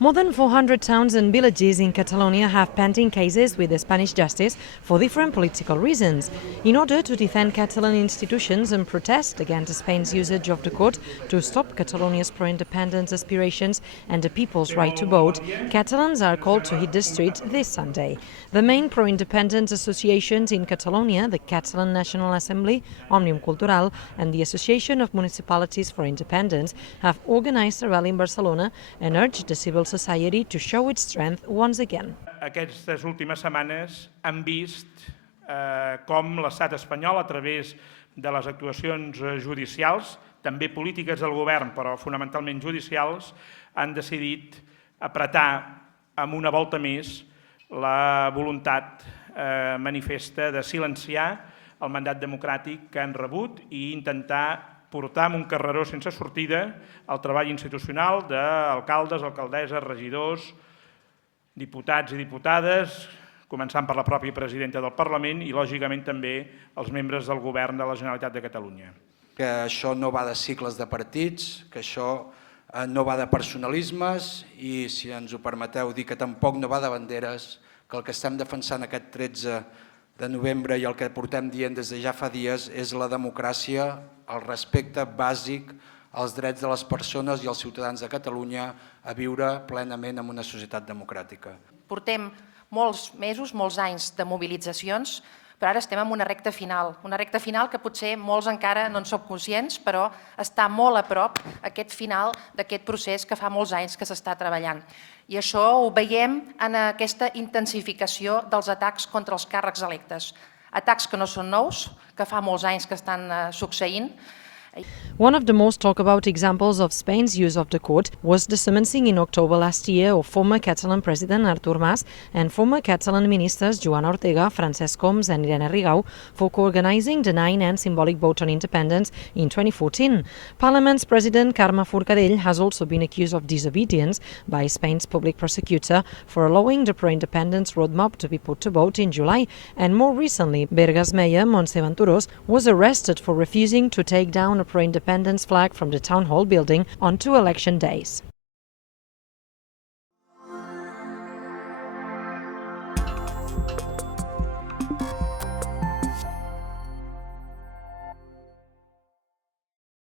More than 400 towns and villages in Catalonia have pending cases with the Spanish justice for different political reasons. In order to defend Catalan institutions and protest against Spain's usage of the court to stop Catalonia's pro-independence aspirations and the people's right to vote, Catalans are called to hit the street this Sunday. The main pro-independence associations in Catalonia, the Catalan National Assembly, Òmnium Cultural, and the Association of Municipalities for Independence, have organized a rally in Barcelona and urged the civil society to show its strength once again. Aquestes últimes setmanes hem vist com l'estat espanyol, a través de les actuacions judicials, també polítiques del govern, però fonamentalment judicials, han decidit apretar amb una volta més la voluntat manifesta de silenciar el mandat democràtic que han rebut i intentar portar amb un carreró sense sortida el treball institucional d'alcaldes, alcaldesses, regidors, diputats i diputades, començant per la pròpia presidenta del Parlament i, lògicament, també els membres del Govern de la Generalitat de Catalunya. Que això no va de cicles de partits, que això no va de personalismes i, si ens ho permeteu dir, que tampoc no va de banderes, que el que estem defensant aquest 13 de novembre i el que portem dient des de ja fa dies és la democràcia, el respecte bàsic als drets de les persones i als ciutadans de Catalunya a viure plenament en una societat democràtica. Portem molts mesos, molts anys de mobilitzacions, però ara estem en una recta final que potser molts encara no en som conscients, però està molt a prop aquest final d'aquest procés que fa molts anys que s'està treballant. I això ho veiem en aquesta intensificació dels atacs contra els càrrecs electes. Atacs que no són nous, que fa molts anys que estan succeint. One of the most talked about examples of Spain's use of the court was the summonsing in October last year of former Catalan President Artur Mas and former Catalan Ministers Joana Ortega, Francesc and Irene Rigau for co-organising the 9 and symbolic vote on independence in 2014. Parliament's President Carme Forcadell has also been accused of disobedience by Spain's public prosecutor for allowing the pro-independence roadmap to be put to vote in July, and more recently, Berga's mayor, Montse Venturós, was arrested for refusing to take down a pro-independence flag from the town hall building on 2 election days.